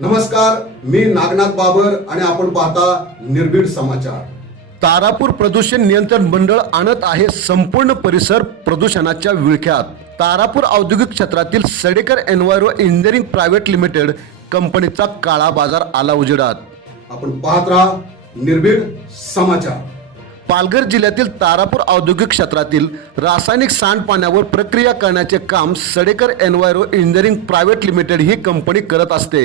नमस्कार मी नागनाथ बाबर आणि आपण पाहता निर्भीड समाचार. तारापूर प्रदूषण नियंत्रण मंडळ आणत आहे संपूर्ण परिसर प्रदूषणाच्या विळख्यात. तारापूर औद्योगिक क्षेत्रातील Sadekar enviro engineering private limited कंपनीचा काळा बाजार आला उजेडात. आपण पाहत राहा निर्भीड समाचार. पालघर जिल्ह्यातील तारापूर औद्योगिक क्षेत्रातील रासायनिक सांडपाण्यावर प्रक्रिया करण्याचे काम Sadekar enviro engineering private limited ही कंपनी करत असते.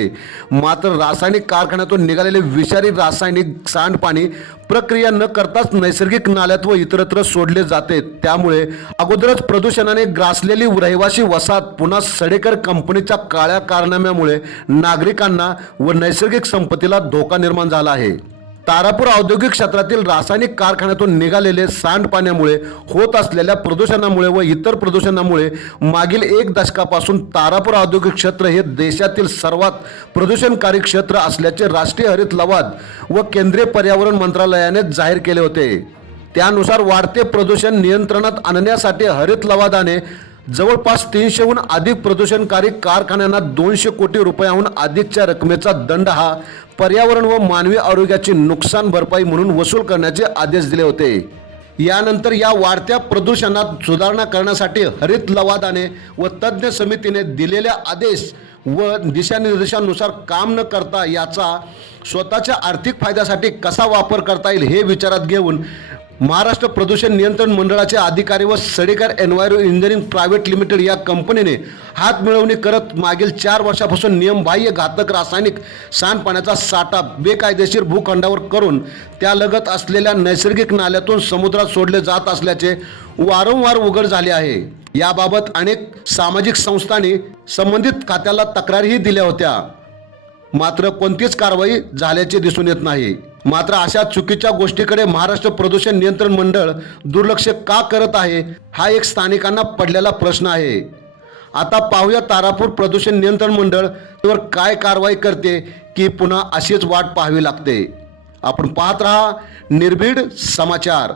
मात्र रासायनिक कारखान्यातून निघालेले विषारी रासायनिक सांडपाणी प्रक्रिया न करताच नैसर्गिक नाल्यात व इतरत्र सोडले जाते. त्यामुळे अगोदरच प्रदूषणाने ग्रासलेली रहिवासी वसाहत पुन्हा सडेकर कंपनीच्या काळ्या कारनाम्यामुळे नागरिकांना व नैसर्गिक संपत्तीला धोका निर्माण झाला आहे. तारापूर औद्योगिक क्षेत्रातील रासायनिक कारखान्यातून निघालेले सांडपाण्यामुळे होत असलेल्या प्रदूषणामुळे व इतर प्रदूषणामुळे मागील एक दशकापासून तारापूर औद्योगिक क्षेत्र हे देशातील सर्वात प्रदूषणकारी क्षेत्र असल्याचे राष्ट्रीय हरित लवाद व केंद्रीय पर्यावरण मंत्रालयाने जाहीर केले होते. त्यानुसार वाढते प्रदूषण नियंत्रणात आणण्यासाठी हरित लवादाने जवळपास तीनशेहून अधिक प्रदूषणकारी कारखान्यांना दोनशे कोटी रुपयाहून अधिकच्या रकमेचा दंड हा पर्यावरण व मानवी आरोग्याची नुकसान भरपाई म्हणून वसूल करण्याचे आदेश दिले होते. यानंतर या वाढत्या प्रदूषणात सुधारणा करण्यासाठी हरित लवादाने व तज्ज्ञ समितीने दिलेल्या आदेश व दिशानिर्देशानुसार काम न करता याचा स्वतःच्या आर्थिक फायद्यासाठी कसा वापर करता येईल हे विचारात घेऊन महाराष्ट्र प्रदूषण नियंत्रण मंडळाचे अधिकारी व Sadekar enviro engineering private limited या कंपनीने हात मिळवणी करत मागील चार वर्षापासून नियमबाह्य घातक रासायनिक सांडपाण्याचा साठा बेकायदेशीर भूखंडावर करून त्यालगत असलेल्या नैसर्गिक नाल्यातून समुद्रात सोडले जात असल्याचे वारंवार उघड झाले आहे. याबाबत अनेक सामाजिक संस्थांनी संबंधित खात्याला तक्रारीही दिल्या होत्या. मात्र कोणतीच कारवाई झाल्याचे दिसून येत नाही. मात्र अशा चुकीच्या गोष्टीकडे महाराष्ट्र प्रदूषण नियंत्रण मंडळ दुर्लक्ष का करत आहे हा एक स्थानिकांना पडलेला प्रश्न आहे. आता पाहूया तारापूर प्रदूषण नियंत्रण मंडळ वर काय कारवाई करते की पुन्हा अशीच वाट पाहावी लागते. आपण पाहत राहा निर्भीड समाचार.